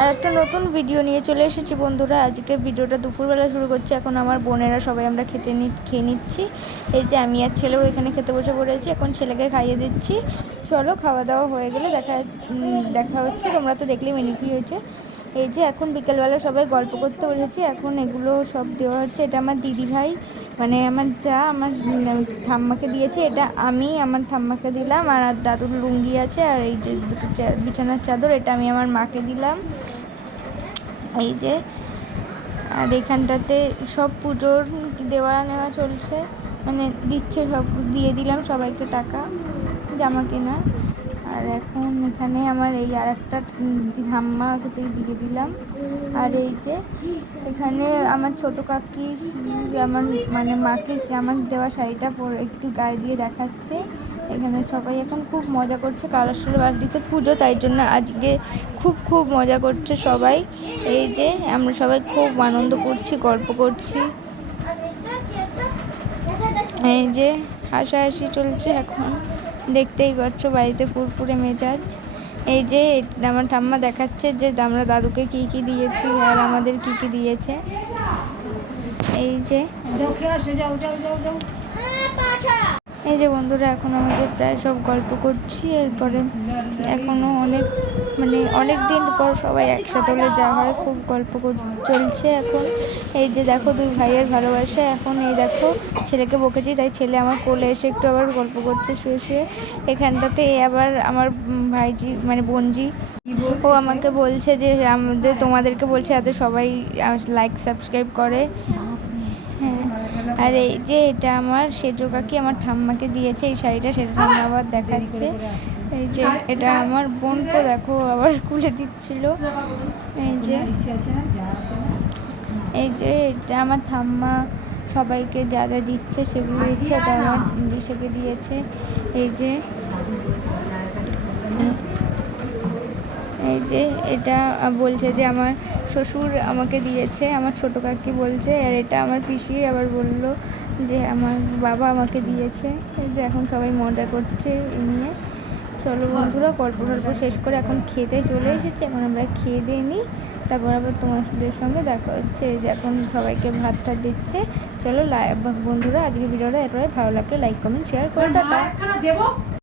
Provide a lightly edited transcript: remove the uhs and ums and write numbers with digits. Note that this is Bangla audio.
আর একটা নতুন ভিডিও নিয়ে চলে এসেছি বন্ধুরা। আজকে ভিডিওটা দুপুরবেলা শুরু করছি। এখন আমার বোনেরা সবাই আমরা খেয়ে নিচ্ছি। এই যে আমি আর ছেলেও এখানে খেতে বসে পড়েছি। এখন ছেলেকে খাইয়ে দিচ্ছি। চলো খাওয়া দাওয়া হয়ে গেলে দেখা হচ্ছে। তোমরা তো দেখলে মেনু কী হয়েছে। এই যে এখন বিকেলবেলা সবাই গল্প করতে বসেছি। এখন এগুলো সব দেওয়া হচ্ছে। এটা আমার দিদি ভাই, মানে আমার যা আমার ঠাম্মাকে দিয়েছে। এটা আমি আমার ঠাম্মাকে দিলাম। আর দাদুর লুঙ্গি আছে, আর এই যে দুটো বিছানার চাদর, এটা আমি আমার মাকে দিলাম। এই যে আর এখানটাতে সব পুজোর দেওয়া নেওয়া চলছে, মানে দিচ্ছে, সব দিয়ে দিলাম সবাইকে টাকা জামা কেনা। আর এখন এখানে আমার এই আর একটা ঠাম্মাকে দিয়ে দিলাম। আর এই যে এখানে আমার ছোটো কাকি আমার মানে মাকে আমার দেওয়া শাড়িটা পরে একটু গায়ে দিয়ে দেখাচ্ছে। এখানে সবাই এখন খুব মজা করছে। কালারশোল বাড়িতে পুজো, তাই জন্য আজকে খুব মজা করছে সবাই। এই যে আমরা সবাই খুব আনন্দ করছি, গল্প করছি। এই যে হাসাহাসি চলছে। এখন দেখতেই পাচ্ছ বাড়িতে ফুরফুরে মেজাজ। এই যে আমার ঠাম্মা দেখাচ্ছে যে আমরা দাদুকে কী কী দিয়েছি আর আমাদের কী কী দিয়েছে। এই যে এই যে বন্ধুরা, এখন আমাদের প্রায় সব গল্প করছি। এরপরে এখনও অনেক দিন পর সবাই একসাথে হলে যা হয়, খুব গল্প চলছে এখন। এই যে দেখো দুই ভাইয়ের ভালোবাসা। এখন এই দেখো ছেলেকে বকেছি, তাই ছেলে আমার কোলে এসে একটু আবার গল্প করছে শুয়ে। এখানটাতে আবার আমার ভাইজি মানে বোনজি, ও আমাকে বলছে যে তোমাদেরকে বলছে যাতে সবাই লাইক সাবস্ক্রাইব করে। হ্যাঁ, আর এই যে এটা আমার সেজো কাকি আমার ঠাম্মাকে দিয়েছে এই শাড়িটা, সেটা ঠাম্মা আবার দেখাচ্ছে। এই যে এটা আমার বোনকে দেখো আবার খুলে দিচ্ছিল। এই যে এটা আমার ঠাম্মা সবাইকে যা যা দিচ্ছে সেগুলো দিচ্ছে, এটা আমার দিশেকে দিয়েছে। এই যে এটা বলছে যে আমার শ্বশুর আমাকে দিয়েছে, আমার ছোটো কাকি বলছে। আর এটা আমার পিসি আবার বলল যে আমার বাবা আমাকে দিয়েছে। এই যে এখন সবাই মজা করছে এ নিয়ে। চলো বন্ধুরা, গল্প শেষ করে এখন খেতে চলে এসেছি। এখন আমরা খেয়ে দিয়ে নিই, তারপর আবার তোমাদের সঙ্গে দেখা হচ্ছে। যে এখন সবাইকে ভাত দিচ্ছে। চলো বন্ধুরা, আজকে ভিডিওটা এতটাই ভালো লাগলে লাইক কমেন্ট শেয়ার করে টাটা।